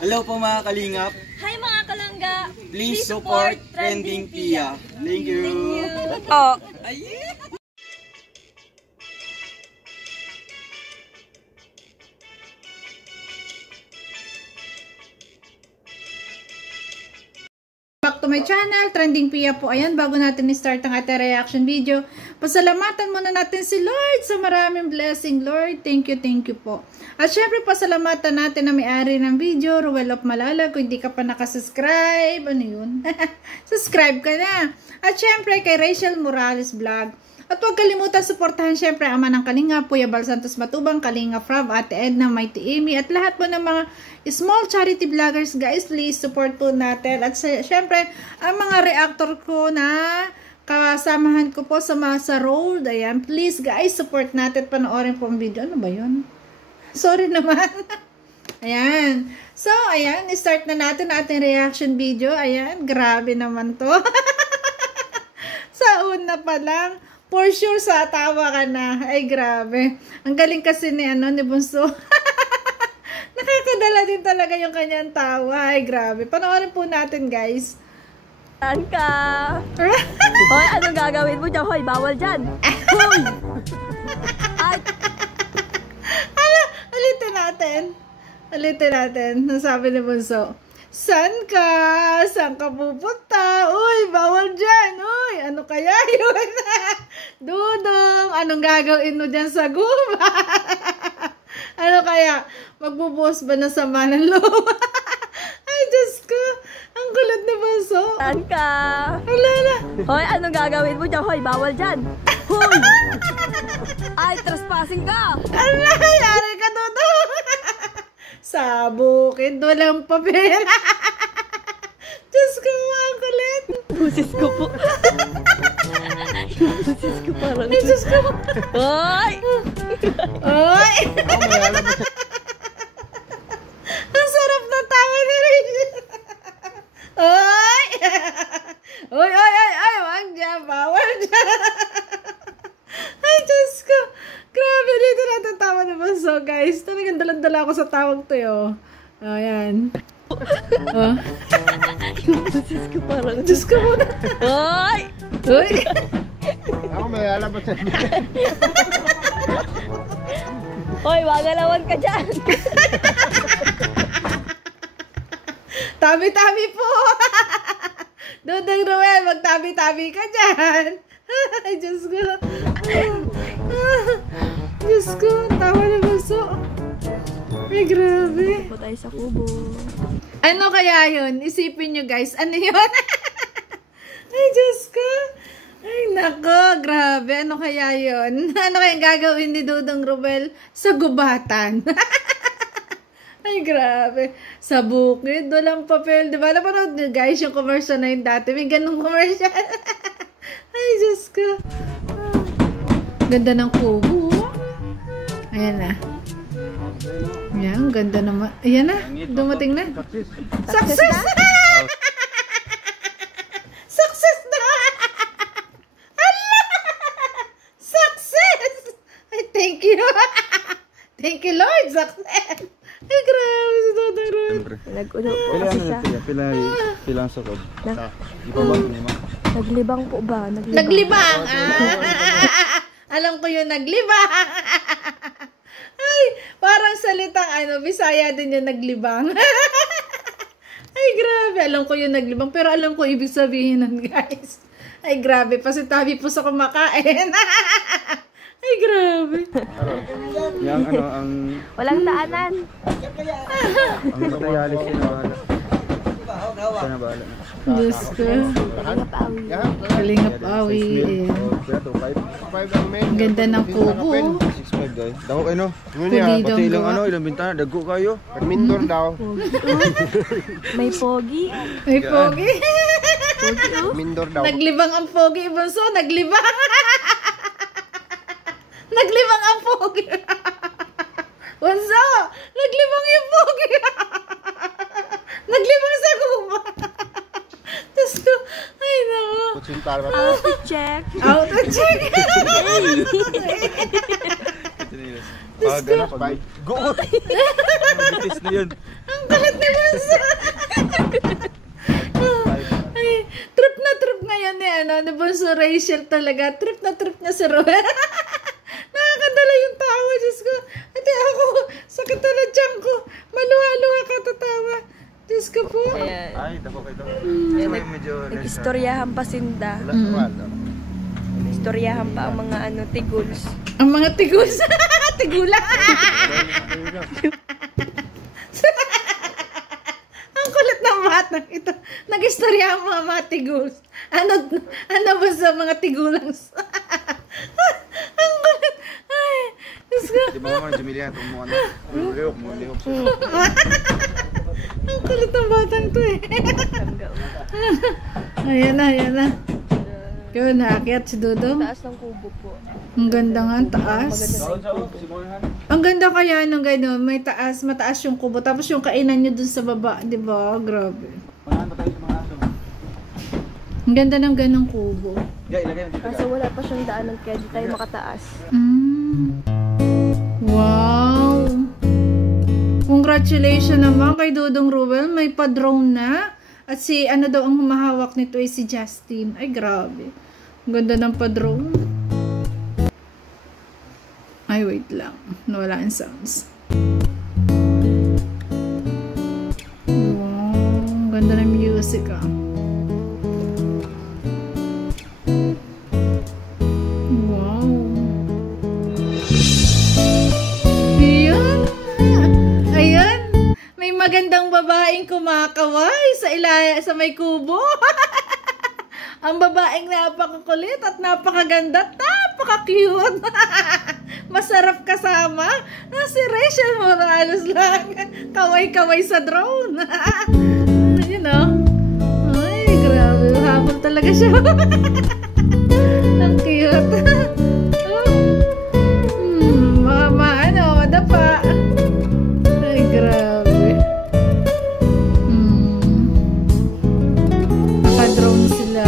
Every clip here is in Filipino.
Hello po mga kalingap. Hi mga kalangga. Please support Trending Pia. Thank you. Oh. Back to my channel, Trending Pia po. Ayan, bago natin i-start ang ating reaction video, pasalamatan muna natin si Lord sa maraming blessing. Lord, thank you po. At syempre, pasalamatan natin na may-ari ng video, Ruel of Malalag. Kung hindi ka pa nakasubscribe, ano yun? Subscribe ka na. At syempre, kay Rachel Morales Vlog. At huwag kalimutan suportahan syempre Ama ng Kalinga, Kuya Bal Santos Matubang, Kalinga Frab, Ate Edna, Mighty Amy, at lahat po ng mga small charity vloggers, guys. Please support po natin. At syempre, ang mga reactor ko na kasamahan ko po sa road, ayan, please guys, support natin. Panoorin po ang video. Ano ba yun? Sorry naman. Ayan. So, ayan, start na natin ating reaction video. Ayan, grabe naman to. Sa una pa lang, for sure sa tawa ka na. Ay, grabe. Ang galing kasi ni Bunso. Nakakadala din talaga yung kanyang tawa. Ay, grabe. Panoorin po natin, guys. Saan ka? Hoy, anong gagawin mo dyan? Hoy, bawal dyan. Hoy! Ay! Ulitin natin. Ulitin natin. Nasabi ni Bunso. Saan ka? Saan ka pupunta? Uy, bawal dyan. Uy, ano kaya yun? Dudong, anong gagawin mo dyan sa guba? Ano kaya? Magbubuhos ba na sama ng loob? Ay, Diyos ko. Ang kulit ni Bunso. Saan ka? Alala. Hoy, anong gagawin mo dyan? Hoy, bawal dyan. Hoy! Ay, trespassing ka. Ala, yari ka, Dudong. Sa bukid, walang papel. Diyos ko, mga kulit. Busis ko po. Busis ko parang. Ay, Diyos ko. Hoy! Hoy! Ang sarap na tawa ni Rachel. Hoy! Hoy, oy, oy, oy, wag dyan, bawal dyan. Ay, Diyos ko. Grabe, dito natatawa naman. So, guys, talagang dalang-dala ako sa tawag to, yo. Ayan. Oh. Busis ko parang. Diyos ko muna. Hoy! Hoy! Ako may lalabas sa Hoy, wagalawan ka dyan. Tabi-tabi po. Dudong Ruel, magtabi-tabi ka dyan. Ay, Diyos ko. Diyos ko, tawa na Bunso. Ay, grabe. Po tayo sa kubo. Ano kaya yun? Isipin nyo, guys. Ano yun? Ay, Diyos ko. Ay, nako. Grabe. Ano kaya yun? Ano kaya gagawin ni Dudong Ruel sa gubatan? Ay, grabe. Sa bukid, walang papel. Diba? Napanood nyo, guys, yung commercial na yun dati. May ganung commercial. Ay, Diyos ko. Ganda ng kubo. Ayan na. Ayan, ganda naman. Ayan na, dumating na. Success! Success na! Allah! Success! Ay, thank you. Thank you, Lord. Success. Ay, grabe si Dudong Ruel. Nag-ulo po kasi siya. Pilang sukod. Naglibang po ba? Naglibang. Alam ko yun, naglibang. Ay, parang salitang Bisaya din yung naglibang. Ay, grabe. Alam ko yung naglibang. Pero alam ko ibig sabihin nun, guys. Ay, grabe. Pasitabi po sa kumakain. Ay, grabe. Yang ang Walang daanan. ang materialis na bahala. Diyos ko. Kalingap awi. Ang ganda ng kubo. 6'5" guys. Dako kayo no. Pulidong gawa. Ilang bintana, dago kayo. Badminton daw. May pogi. May pogi. Mindor daw. Naglibang ang pogi, Bunso. Naglibang. Naglibang ang pogi. Bunso, naglibang yung pogi. Naglibang sa kuba. Diyos ko. Ay, naku. Check. Auto check. Pag ano, pag go! Bitis na yun. Ang kulit ni Bunso. si Rachel talaga. Trip na si Ruel. Nakakadala yung tawa. Diyos ko. Ate ako, sakit na na tiyan ko. Maluha-luha ka tatawa. Diyos ko po. Ayan. Ay, dako kayo. Nag-istoryahan pa sinda. Istoryahan pa ang mga tiguls. Ang mga tiguls. Tigula. Ang kulit ng batang ito. Nag-istorya ang mga tiguls. Ano ba sa mga tigulang? Ang kulit. Ay, Diyos ko. Di ba naman, Jamilia, tumuha na. Mulihok. Ang kulit ng batang to eh. Ayan na. Yun, naakyat si Dudong. Taas ng kubo po. Ang ganda nga, ang taas. Ang ganda kaya nung gano'n, may taas, mataas yung kubo. Tapos yung kainan nyo dun sa baba, di ba? Grabe. Ang ganda ng ganong kubo. Kaso wala pa siyang daanan kaya di tayo makataas. Wow! Congratulations naman kay Dudong Ruel. May pa-drone na. At si ano daw ang humahawak nito ay si Justin. Ay grabe. Ang ganda ng pa-drone. Ay wait lang. Nawala ang sounds. Wow. Ang ganda ng music ah. Wow. Ayan. Ayan. May magandang babaeng kumakaway sa may kubo. Ang babaeng napakakulit at napakaganda at napaka-cute. Masarap kasama. Si Rachel Morales lang. Kaway-kaway sa drone. You know? Ay, grabe. Habol talaga siya. Ang cute. Madapa. Ay, grabe. Naka-drone sila.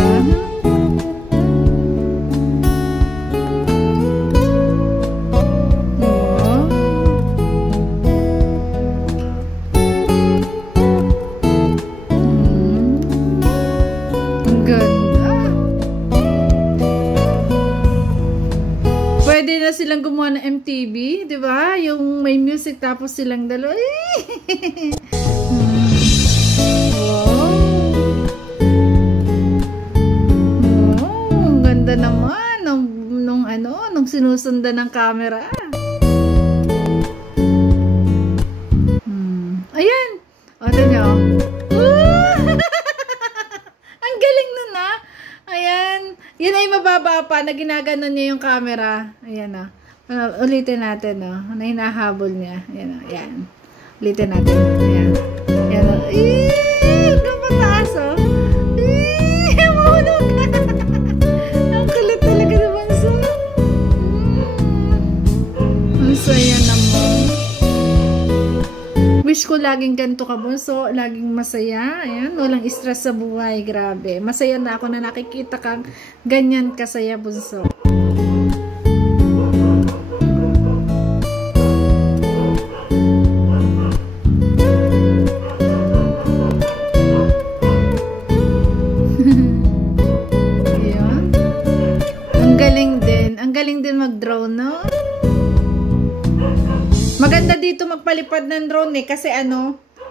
Pwede na silang gumawa ng MTV, di ba? Yung may music tapos silang dalawa. Wow. Ang ganda naman nung sinusundan ng camera. Ayan. O, ito nyo. Ang galing nun ah. Ayan. Yun ay mababa pa na ginaganon niya yung camera. Ayan o. Ulitin natin o. Na hinahabol niya. Ayan o. Ayan. Ulitin natin. Ayan. Ayan o. Hanggang mataas o. Mahulog ka. Ang kulit talaga na banso. Ang saya naman. Wish ko laging ganito ka, bunso. Laging masaya. Ayan, walang stress sa buhay. Grabe. Masaya na ako na nakikita kang ganyan kasaya, bunso. Ayan. Ang galing din. Ang galing din mag-drone, no? Maganda dito magpalipad ng drone eh kasi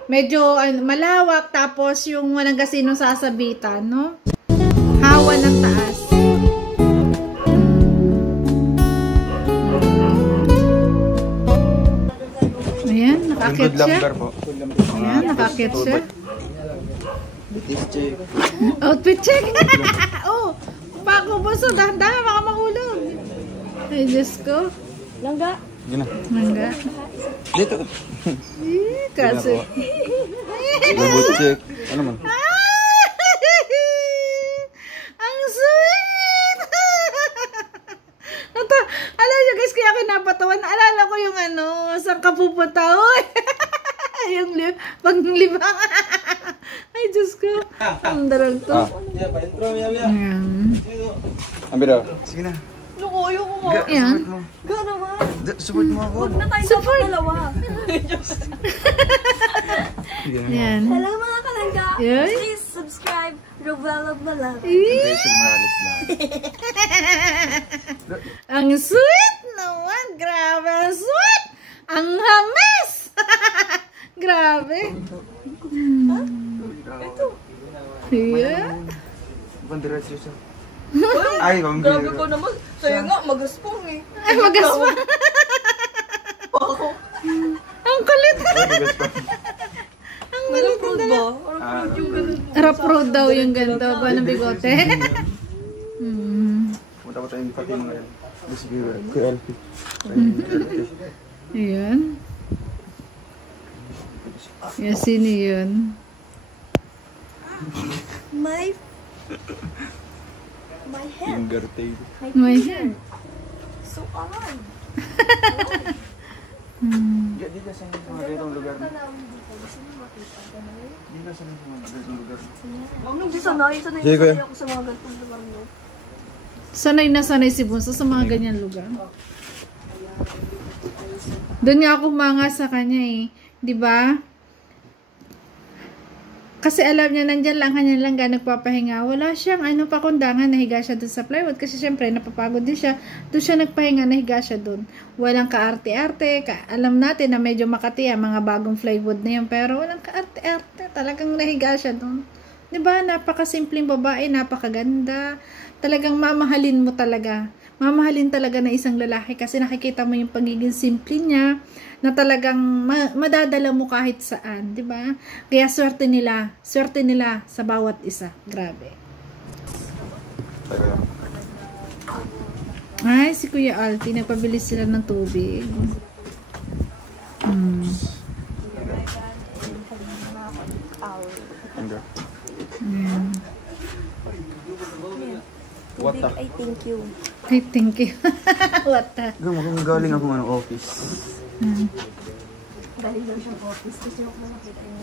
medyo malawak tapos yung walang gasinong sasabitan, no? Hawa ng taas. Ayan, nakakit siya. Ayan, nakakit siya. Outfit check. Oh, pako po so dahan-dahan baka mahulog. Ay, Diyos ko. Langga. Mangga. Dito. Kasi. Check. Ano man? Ang sweet! Alam nyo guys, kaya ako napatawan. Alala ko yung saan ka pupunta. Yung paglibang. Ay, Diyos ko. Ang darang to. Ayan. Ambira. Sige na. Lukoyo ko mo. Ayan. Gano'n ba? Support mo ako. Huwag na tayo sa dalawa. Ayan. Hello mga kalangga. Yes. Please subscribe Rubala-bala. Rachel Morales lang. Ang sweet naman. Grabe, ang sweet. Ang hamas. Grabe. Ito. Yeah. Bandiretso siya. Ay, Grabe ko naman. Sa'yo nga, magaspong eh. Ay, magaspa. Ang kulit. Ang kulit. Road ba? Road yung ganun. Rap road daw yung ganito. Ba ng bigote? Punta ko tayo pati mga yan. Miss Viewer. Kuya Alfie. Ayan. Yan, sino yun? My hand. Finger tail. May hand. So on. Di ka sa mga ganitong lugar. Di ka sa mga ganitong lugar. Sanay Sige, kuya. ako sa mga ganitong lugar mo. Sanay na sanay si Bunso sa mga ganyan lugar. Doon nga ako humanga sa kanya eh. 'Di ba? Kasi alam niya nandyan lang kanya lang nagpapahinga. Wala siyang pakundangan, nahiga siya doon sa plywood. Kasi syempre napapagod din siya. Doon siya nagpahinga, nahiga siya doon. Walang kaarte-arte. Alam natin na medyo Makati mga bagong plywood na yun. Pero walang kaarte-arte. Talagang nahiga siya doon. 'Di ba? Napakasimpleng babae, napakaganda. Talagang mamahalin mo talaga. Mamahalin talaga na isang lalaki kasi nakikita mo yung pagiging simple niya na talagang madadala mo kahit saan, 'di ba? Kaya swerte nila sa bawat isa. Grabe. Ay, si Kuya Alfie, nagpabilis sila ng tubig. What the? I thank you. Ay, thank you. What the? Galing ako ng office. Dahil daw siyang office. Kasi ako nakakita yung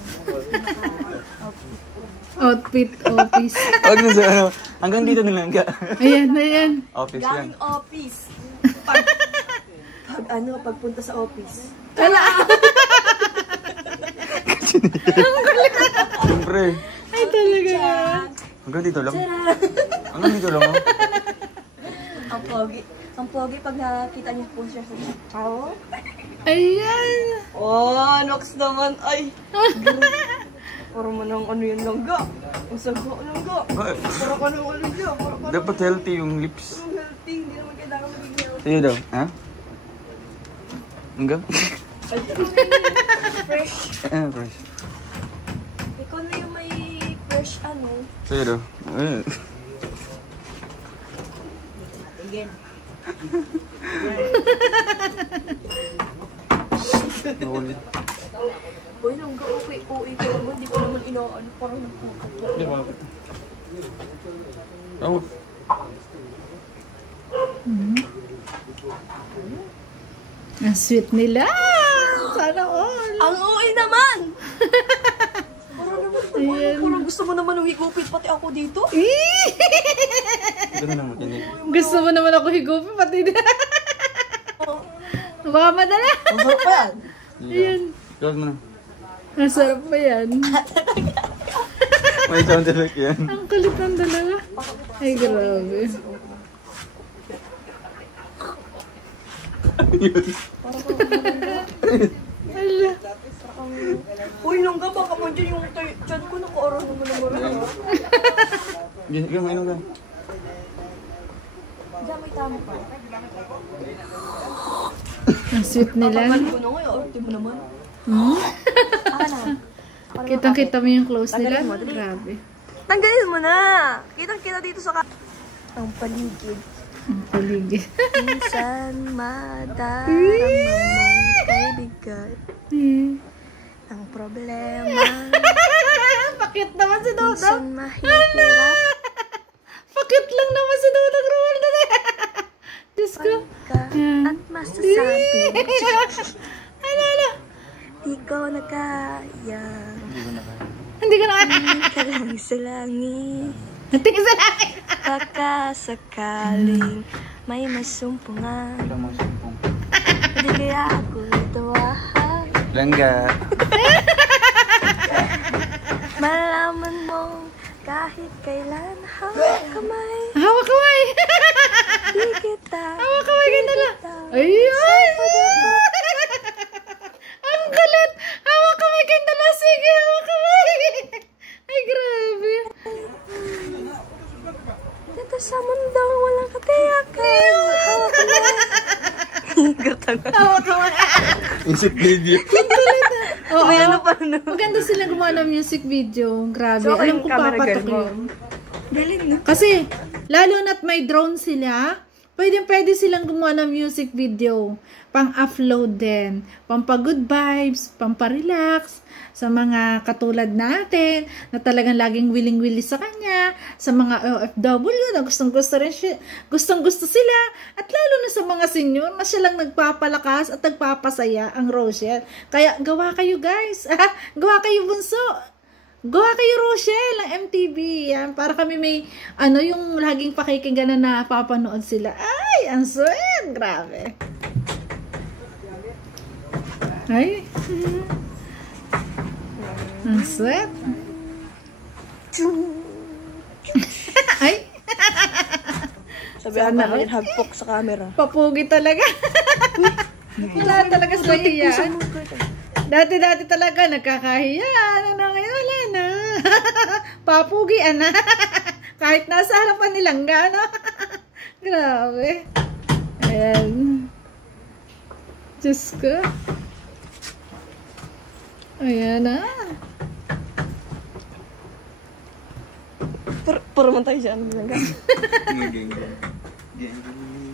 Outfit office. Huwag na sa hanggang dito na lang ka. Ayan. Office yan. galing office. Pagpunta sa office. Siyempre. Ay, talaga. Hanggang dito lang. Hanggang dito lang. Ang pogi pag nakita niyo po siya sa tao. Ayan. Oh, Nox naman. Ay. Parang manang yun langga. Ang sago langga. Parang ano siya. Dapat healthy yung lips. Healthy. Hindi naman kailangan maging healthy. Sa'yo daw, ha? Hanggang? Fresh. Fresh. Ikaw na yung may fresh Sa'yo daw. Again. Ulit. Uy, langga. Okay ka naman. Di ko naman inaano. Parang nagpupunta. Hindi, bakit? Oh. Ang sweet nila. Sana all. Ang OA naman! Parang gusto mo naman higupit pati ako dito. Ganun lang makinig. Gusto mo naman ako higupin, pati na. Baka madala. Ang sarap pa yan. Ayan. Close mo na. Ang sarap pa yan. May sound effect yan. Ang kulit ng dalawa. Ay, grabe. Ala. Uy, langga, baka man dyan yung chan ko naka-oras naman ng marami. Diyan, mainom lang. Diyan, may tama pa. Ang sweet nila. Kapag ko na ngayon, arte mo naman. Kitang-kita mo yung close nila. Tanggalin mo, dali. Grabe. Tanggalin mo na! Kitang-kita dito sa ang paligid. Ang paligid. Minsan madarama mong kaibigan. Ang problema. Pakit naman si Dodong. Minsan mahihirap Pakit lang naman si Dodong Roel na Diyos ko. ka at masasabi. Ano? Di ko na kaya. Hindi ko na. Ka lang sa langit. Tingin sa langit. Baka sakaling may masumpungan. Ilang mga sumpong. Hindi kaya ako tawahan. Langga. Malaman mo Kahit kailan, hawak kamay. Hawak kamay. Di kita. Hawak kamay ka nila. Ayun. Ang kulit. Hawak kamay ka nila. Sige, hawak kamay. Ay, grabe. Dito sa mundong walang katiyakan. Hawak kamay. Hawak kamay. Music video. Oo, Ano pa no? maganda sila gumawa ng music video. Grabe. So, Alam yung ko camera papatok girl mo. yun. Galing na. Kasi, lalo na't may drone sila, pwede silang gumawa ng music video. Pang-upload din. Pampa-good vibes, pampa-relax, sa mga katulad natin, na talagang laging willing-willy sa kanya, sa mga OFW na gustong-gusto sila, at lalo na sa mga senior na siya lang nagpapalakas at nagpapasaya ang Rochelle. Kaya, gawa kayo guys. Gawa kayo bunso. Gawa kayo Rochelle ang MTV. Yan, para kami may, yung laging pakikinggan na napapanood sila. Ay, ang sweet. Grabe. Ay. Ang sweet. Ay. Sabi ako namin, hagpok sa camera. Papugi talaga. Wala talaga sa hiyaan. Dati talaga nagkakahiyaan. Ngayon wala na. Papugian na. Kahit nasa harapan nilang gano. Grabe. Ayan. Diyos ko. Ayan na. Puro man tayo dyan.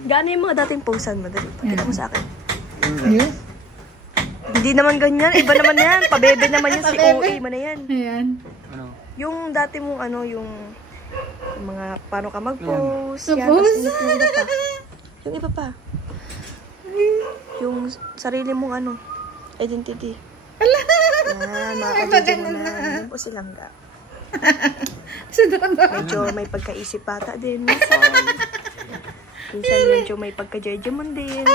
Gano'n yung mga dating posan mo? Dali, pakita mo sa akin. Ayan. Hindi naman ganyan. Iba naman yan. Pabebe naman yan. Si OA mo na yan. Ayan. Ano? Yung dati mong yung mga paano ka mag-post. Sa Yan. post? Tapos yung iba pa. Yung sarili mong identity. Yan, mga kabidyo mo na. Yun po silang ga. Medyo may pagkaisip bata din. Minsan medyo may pagka-judgment din.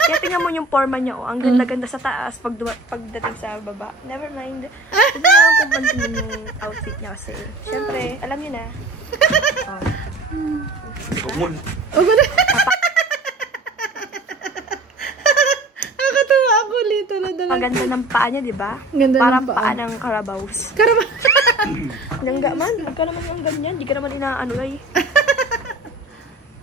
Kaya tingnan mo yung forma niya, ang ganda-ganda sa taas pagdating sa baba. Never mind. Hindi na lang pumpansinin yung outfit niya kasi. Siyempre, alam niyo na. Umul. Nakakatawa ako lito na dala. Paganda ng paa niya, di ba? Ganda ng Parang paa. paa ng Carabaos. Langga man, huwag ka naman yung ganyan. Di ka naman inaano ay.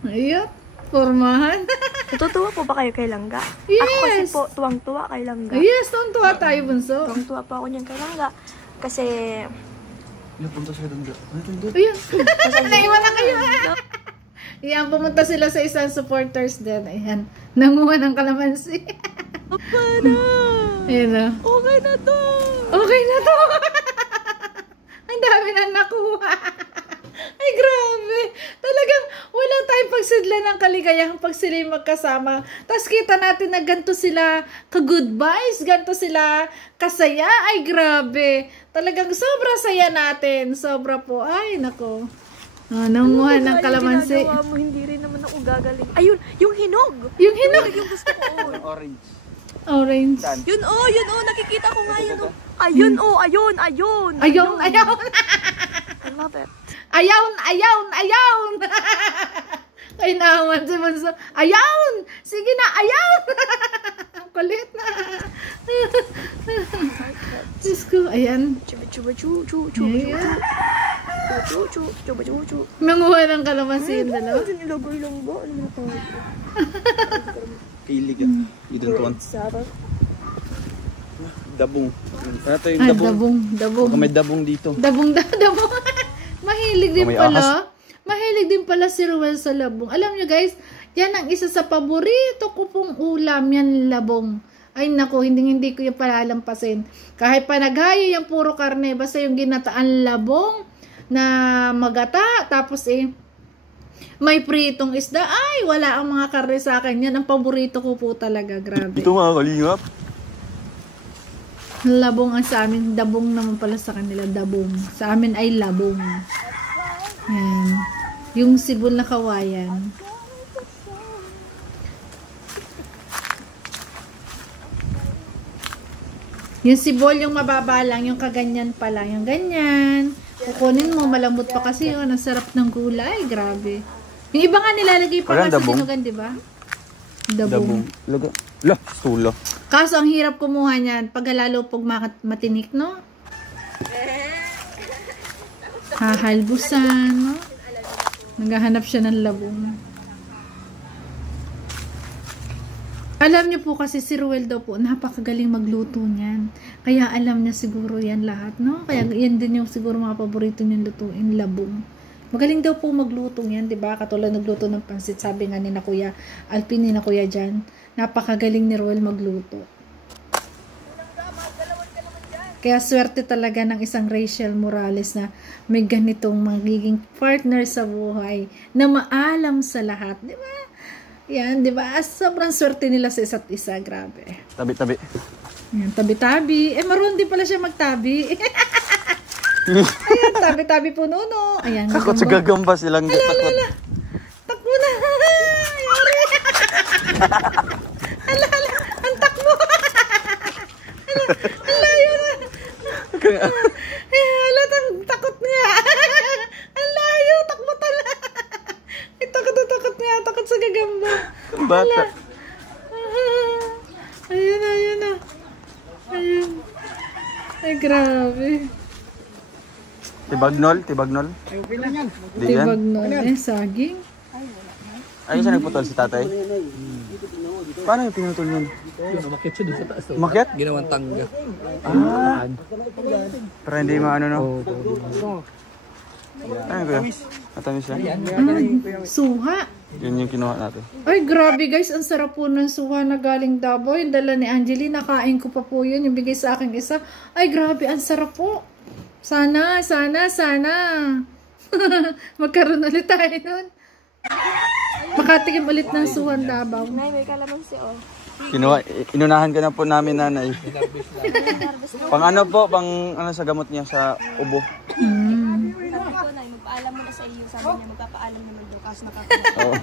Ayun. Formahan. Natutuwa po ba kayo kay Langga? Yes. Ako kasi po, tuwang-tuwa kay Langga. Yes, tuwa tayo bunso. Tuwang-tuwa po ako niyan kay Langga. Kasi, Napunta siya doon. Ano doon? Ayun. Naiwan na kayo. Ayan, pumunta sila sa isang supporters din. Ayan. Nanguha ng kalamansi. Ayan na. okay na to! Okay na to. Ang dami na nakuha. Ay, grabe. Talagang wala tayong pagsidla ng kaligayahan pag sila yung magkasama. Tapos kita natin na ganito sila ka-goodbyes, ganito sila kasaya. Ay, grabe. Talagang sobra saya natin. Sobra po. Ay, nako. Nanguha ng kalamansi. Ginagawa mo, hindi rin naman ako gagaling. Ayun, yung hinog! Yung hinog. Yung gusto ko. Orange. Orange. Yun nakikita ko nga yun Ayun ayun. Ayaw. I love it. Ayaw. Ay, naman si Bunso. Ayaw! Sige na, ayaw! Kulit na. Diyos ko, ayan. Nanguha ng kalamansi yung dalawa. Ano nilagay lang ba? Ano na tawag? Kilig ah. You don't want. Dabong. Ano to yung Ay, dabong? dabong. Baka may dabong dito. Dabong. Mahilig din May pala. Mahilig din pala si Ruel sa labong. Alam nyo guys, yan ang isa sa paborito ko pong ulam, yan labong. Ay nako, hindi ko yung palalampasin. Kahit pa naghayo yung puro karne, basta yung ginataan labong na magata, tapos may pritong isda. Ay, wala ang mga karne sa akin. Yan ang paborito ko po talaga. Grabe. Ito mga kalingap. Labong ang sa amin. Dabong naman pala sa kanila. Dabong. Sa amin ay labong. Yan. Yung sibol na kawayan. Yung sibol, yung mababa lang. Yung kaganyan pa lang. Yung ganyan. Kukunin mo, malambot pa kasi yun. Ang sarap ng gulay. Grabe. Yung iba nga nilalagay pa Parang kasi dabong. dinugan, di ba? Dabong. Laga. Lah, sulo. Kaso ang hirap kumuha niyan pag lalo pag matinik, no? Hahalbusan, no? Naghahanap siya ng labong. Alam niyo po kasi si Ruel daw po, napakagaling magluto niyan. Kaya alam niya siguro yan lahat, no? Kaya yan din yung siguro mga paborito niyang lutuin, labong. Magaling daw po magluto yan, di ba? Katulad nagluto ng pansit, sabi nga ni na Kuya Alpin, ni na Kuya Jan, napakagaling ni Ruel magluto. Kaya swerte talaga ng isang Rachel Morales na may ganitong magiging partner sa buhay na maalam sa lahat, di ba? Yan, di ba? Sobrang swerte nila sa isa't isa, grabe. Tabi-tabi. Yan, tabi-tabi. Marunong din pala siya magtabi. Ayan, tabi-tabi po nuno. Ayan, Takot sa gagamba silang takot. takbo na. Yari. Ala, ang takbo. Layo na. Ala, takot niya. Ang layo, takbo talaga. Takot niya, takot sa gagamba. Bata. Ayun na. Ayun. Ay, grabe. Tibagnol. Di yan. Tibag nun saging. Ayun siya nagputol si tatay. Paano yung pinutol yun? Umakyat siya doon sa taas. Umakyat? Ginawang tangga. Para hindi maano, no? Ano kuya? Matamis siya? Suha. Yun yung kinuha natin. Ay, grabe guys. Ang sarap po ng suha na galing Davao. Yung dala ni Angeli. Nakain ko pa po yun. Yung bigay sa akin isa. Ay, grabe. Ang sarap po. Sana. Magkaroon ulit tayo nun. Makatikim ulit ng suhan Davao. Nay, may kalamansi, oh. Kinuha, inunahan ka na po namin, nanay. Pang ano po, pang ano sa gamot niya sa ubo. Sabi ko, Nay, magpaalam mo na sa iyo. Sabi niya, magpapaalam naman daw. Kaso nakakaalam. Oo.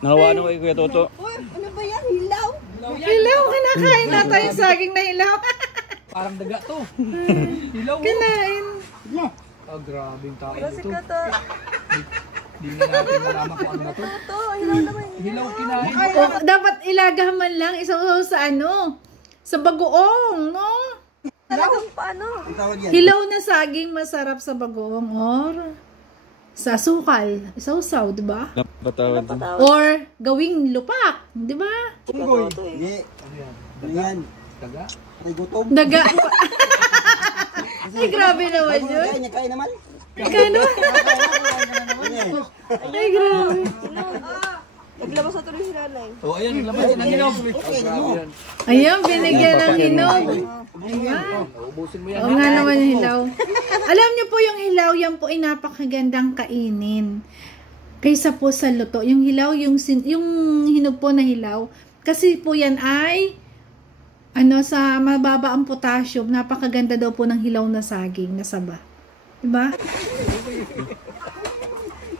Nakawa ano kay Kuya Toto? Ano ba yan? Hilaw? Hilaw. Kinakain na tayo saging na hilaw. Parang daga to. Hilaw. Kinain. Oh, grabing tao Kasi ito. ka to. Hindi na natin malaman kung ano na to. Ito, hilaw naman. Hilaw kinain. O, dapat ilagaman lang isang sa ano. Sa bagoong, no? Talagang paano? Hilaw na saging masarap sa bagoong or sa sukal. Isaw-saw, di ba? Patawad. Or gawing lupak, di ba? Unggoy. Ayan. Daga. Ay, gutom. Daga. Ay, grabe naman yun. Kain naman. Kano? Ay, grabe. Naglabas na tuloy si nanay. Oh, ayan, laman siya ng hilaw. Ayan, binigyan ng hinog. Ubusin mo yan. Oo nga naman yung hilaw. Alam niyo po yung hilaw, yan po ay napakagandang kainin. Kaysa po sa luto. Yung hilaw, yung hinog po na hilaw. Kasi po yan ay sa mababa ang potassium. Napakaganda daw po ng hilaw na saging na saba. Diba?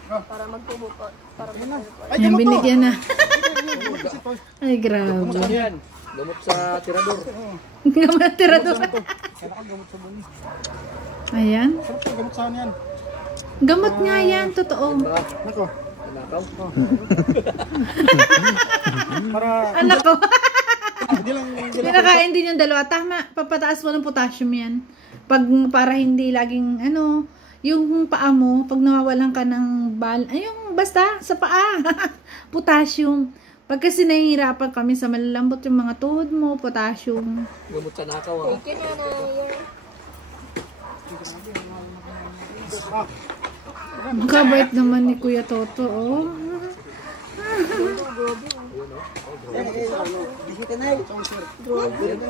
Para magtubo po. Ayan, binigyan na. Ay, grabe. Yan. Gamot sa tirador. Gamot na tirador. Ayan. Gamot saan yan? Gamot nga yan, totoo. Nako. Nakaw. Para Anak ko. hindi lang Pinakain din yung dalawa. Tama, papataas mo ng potassium yan. Para hindi laging, yung paa mo, pag nawawalan ka ng basta, sa paa. Potassium. Pag kasi nahihirapan kami sa malalambot yung mga tuhod mo, potassium. Gamot sa nakaw. Kaya na Ang kabait naman ni Kuya Toto, oh. bisita na eh.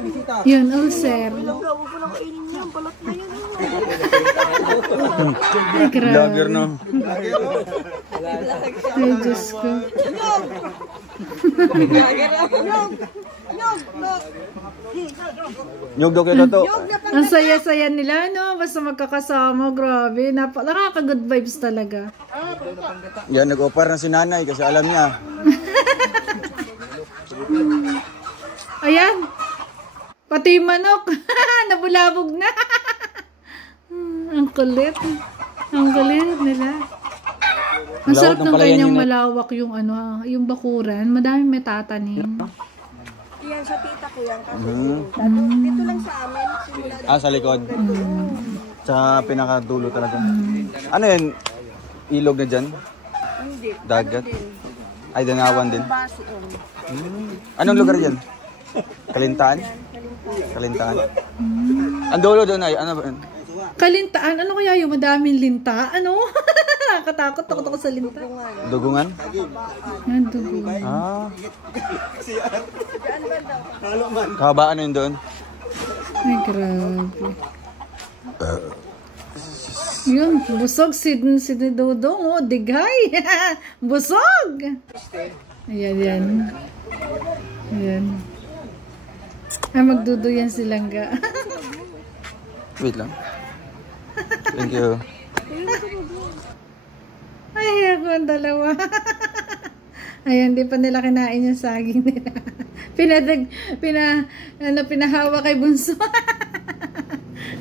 Bisita. Yun, ulcer. Huwag ko lang kainin niya. Ang balat na yan. Ay, grabe. Lager, no? Ay, Diyos ko. Nyog daw Kuya Toto. Ang saya-saya nila, no? Basta magkakasama, grabe. Nakaka-good vibes talaga. Yan, nag-offer na si nanay kasi alam niya. Ayan. Pati yung manok. Nabulabog na. Ang kulit. Ang galing nila. Ang Lawak sarap ng ng palayan kanyang yun eh. malawak yung ano, yung bakuran. Madaming may tatanim. Yan, sa tita ko yan. Kasi Mm. dito lang sa amin. Simula Sa likod. Sa pinakadulo talaga. Ano yan? Ilog na dyan? hindi. Dagat? Ay, danawan din. Base, Anong lugar yan? Kalintaan? Kalintaan. Ang dulo doon ay, ano ba yun? Kalintaan, ano kaya yung madaming linta? Ano? Nakakatakot ako sa linta. Dugungan? Yan, dugo. Ah. Kahabaan yun doon? Ay, grabe. Yun, busog si Dodong, oh, digay. Busog! Ayan, yan. Ayan. Ay, magduduyan silang ga. Wait lang. Thank you. Ay, ako ang dalawa. Ayan, di pa nila kinain yung saging nila. Pinahawa kay Bunso.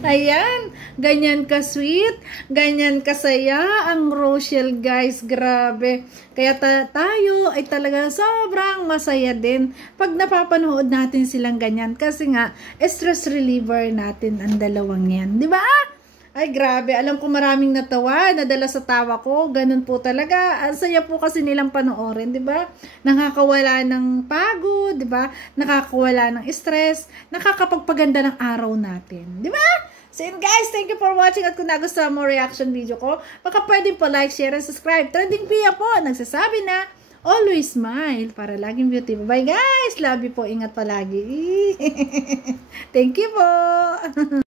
Ayan, ganyan ka-sweet, ganyan kasaya ang Rochelle, guys. Grabe. Kaya tayo ay talaga sobrang masaya din pag napapanood natin silang ganyan. Kasi nga, stress reliever natin ang dalawang yan. Di ba? Ay, grabe. Alam ko maraming natawa, nadala sa tawa ko. Ganun po talaga. Ang saya po kasi nilang panoorin, di ba? Nakakawala ng pagod, di ba? Nakakawala ng stress. Nakakapagpaganda ng araw natin. Di ba? So yun guys, thank you for watching at kung nagustuhan mo reaction video ko, baka pwede po like, share, and subscribe. Trending Pia po, nagsasabi na, always smile para laging beauty. Bye guys! Love you po, ingat palagi. Thank you po!